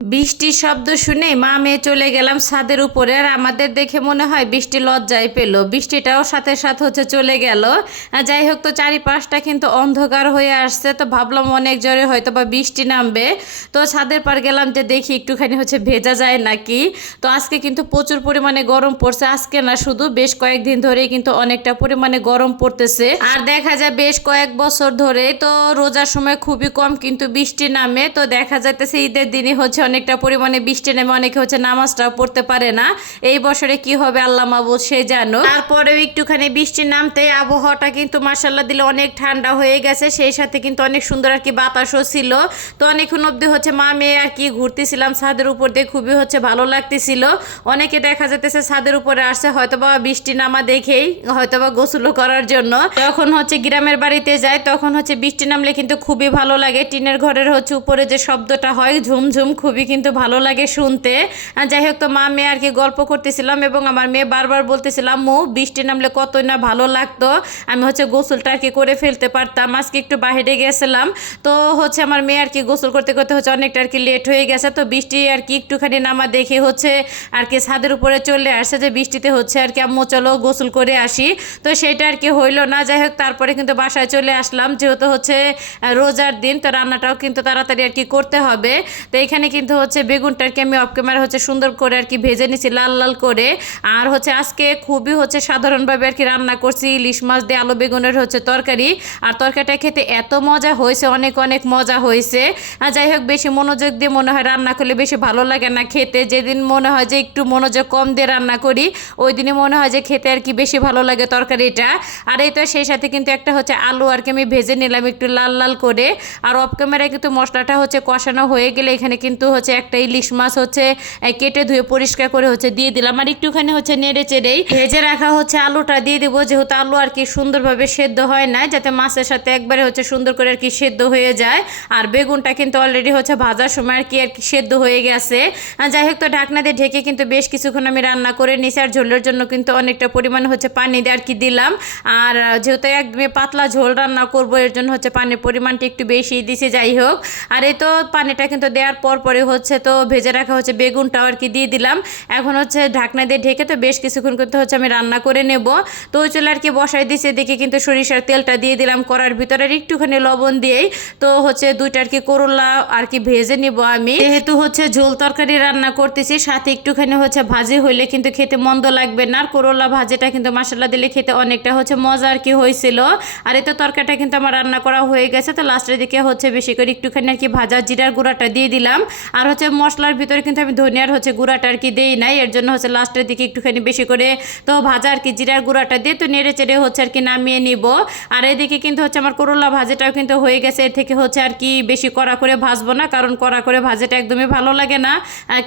বৃষ্টির শব্দ শুনে মা মেয়ে চলে গেলাম ছাদের উপরে। আর আমাদের দেখে মনে হয় বৃষ্টি লজ্জায় পেল, বৃষ্টিটাও সাথে সাথে চলে গেল। যাই হোক, তো চারিপাশটা কিন্তু অন্ধকার হয়ে আসছে, তো ভাবলাম অনেক জোরে হয়তো বা বৃষ্টি নামবে। তো ছাদের পার গেলাম যে দেখি একটুখানি ভেজা যায় নাকি। তো আজকে কিন্তু প্রচুর পরিমাণে গরম পড়ছে, আজকে না শুধু বেশ কয়েকদিন ধরে কিন্তু অনেকটা পরিমাণে গরম পড়তেছে। আর দেখা যায় বেশ কয়েক বছর ধরে তো রোজার সময় খুবই কম কিন্তু বৃষ্টি নামে। তো দেখা যাইতেছে ঈদের দিনই অনেকটা পরিমাণে বৃষ্টি নেমে অনেকে নামাজটাও পড়তে পারে না। এই বছরে কি হবে আল্লাহ মাবুদ সে জানো। তারপরেও একটুখানি বৃষ্টি নামতে আবহাওয়াটা কিন্তু মাশাআল্লাহ দিলে অনেক ঠান্ডা হয়ে গেছে, সেই সাথে কিন্তু অনেক সুন্দর বাতাসও ছিল। তো অনেকক্ষণ অব্দি মা মেয়ে ঘুরতেছিলাম ছাদের উপর দিয়ে, খুবই ভালো লাগতেছিল। অনেকে দেখা যেতেছে ছাদের উপরে আসছে হয়তোবা বৃষ্টি নামা দেখেই হয়তোবা গোসল করার জন্য। যখন গ্রামের বাড়িতে যায় তখন বৃষ্টি নামলে কিন্তু খুবই ভালো লাগে। টিনের ঘরের উপরে যে শব্দটা হয় ঝুমঝুম, খুবই কিন্তু ভালো লাগে শুনতে। যাই হোক, তো মা মেয়ে গল্প করতেছিলাম এবং আমার মেয়ে বারবার বলতেছিলাম মো বৃষ্টি নামলে কতই না ভালো লাগতো, আমি গোসলটা করে ফেলতে পারতাম। আজকে একটু বাইরে গেছিলাম, তো আমার মেয়ে গোসল করতে করতে অনেকটা লেট হয়ে গেছে। তো বৃষ্টি একটুখানি নামা দেখে ছাদের উপরে চলে আসছে যে বৃষ্টিতে আম্মু চলো গোসল করে আসি। তো সেটা হইলো না। যাই হোক, তারপরে কিন্তু বাসায় চলে আসলাম, যেহেতু রোজার দিন, তো রান্নাটাও কিন্তু তাড়াতাড়ি করতে হবে। তো এখানে কিন্তু বেগুনটা আমি অফ ক্যামেরা সুন্দর করে ভেজে নিছি লাল লাল করে। আর আজকে খুবই সাধারণভাবে রান্না করছি ইলিশ মাছ দিয়ে আলু বেগুনের তরকারি। আর তরকারিটা খেতে এত মজা হয়েছে, অনেক অনেক মজা হয়েছে। আর যাই হোক, বেশি মনোযোগ দিয়ে মনে হয় রান্না করলে বেশি ভালো লাগে না খেতে। যেদিন মনে হয় যে একটু মনোযোগ কম দিয়ে রান্না করি ওই দিনই মনে হয় যে খেতে বেশি ভালো লাগে তরকারিটা। আর এই তো সেই সাথে কিন্তু একটা আলু আমি ভেজে নিলাম একটু লাল লাল করে। আর অফ ক্যামেরায় কিন্তু মশলাটা কষানো হয়ে গেলে এখানে কিন্তু একটা ইলিশ মাছ কেটে ধুয়ে পরিষ্কার করে দিয়ে দিলাম। আর একটুখানি নেড়ে চেড়েই ভেজে রাখা আলুটা দিয়ে দিব, যেহেতু আলু সুন্দরভাবে সেদ্ধ হয় না, যাতে মাছের সাথে একবারে সুন্দর করে সেদ্ধ হয়ে যায়। আর বেগুনটা কিন্তু অলরেডি ভাজার সময় সেদ্ধ হয়ে গেছে। যাই হোক, তো ঢাকনা দিয়ে ঢেকে কিন্তু বেশ কিছুক্ষণ আমি রান্না করে নিছি। আর ঝোলের জন্য কিন্তু অনেকটা পরিমাণ পানি দিয়ে দিলাম। আর যেহেতু একদমই পাতলা ঝোল রান্না করব এর জন্য পানির পরিমাণটা একটু বেশি দিছি। যাই হোক, আর এই তো পানিটা কিন্তু দেওয়ার পর পরে তো ভেজে রাখা বেগুনটাও দিয়ে দিলাম। এখন ঢাকনা দিয়ে ঢেকে তো বেশ কিছুক্ষণ কিন্তু আমি রান্না করে নেব। তো ওই চলে বসাই দিছে, দেখে কিন্তু সরিষার তেলটা দিয়ে দিলাম কড়ার ভিতরে, একটুখানি লবণ দিয়েই তো দুইটা করলা ভেজে নিব আমি। যেহেতু ঝোল তরকারি রান্না করতেছি, সাথে একটুখানি ভাজি হইলে কিন্তু খেতে মন্দ লাগবে না। আর করলা ভাজিটা কিন্তু মশলা দিলে খেতে অনেকটা মজা হয়েছিল। আর এই তো তরকারিটা কিন্তু আমার রান্না করা হয়ে গেছে। তো লাস্টের দিকে বেশি করে একটুখানি ভাজা জিরার গুঁড়াটা দিয়ে দিলাম। আর মশলার ভিতরে কিন্তু আমি ধনিয়ার গুঁড়াটা দেই নাই, এর জন্য লাস্টের দিকে একটুখানি বেশি করে তো ভাজা জিরার গুঁড়াটা দিয়ে তো নেড়ে চেড়ে নামিয়ে নিব। আর এদিকে কিন্তু আমার করলা ভাজিটাও কিন্তু হয়ে গেছে। এর থেকে বেশি কড়া করে ভাজবো না, কারণ কড়া করে ভাজিটা একদমই ভালো লাগে না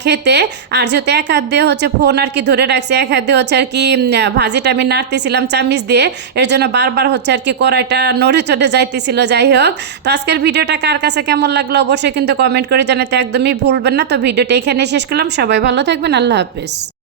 খেতে। আর যেহেতু এক হাত দিয়ে ফোন ধরে রাখছি, এক হাত দিয়ে ভাজিটা আমি নাড়তেছিলাম চামিচ দিয়ে, এর জন্য বারবার কড়াইটা নড়ে চড়ে যাইতেছিল। যাই হোক, তো আজকের ভিডিওটা কার কাছে কেমন লাগলো অবশ্যই কিন্তু কমেন্ট করে জানাতে একদমই ভুলবেন না। তো ভিডিওটা এখানে শেষ করলাম, সবাই ভালো থাকবেন, আল্লাহ হাফেজ।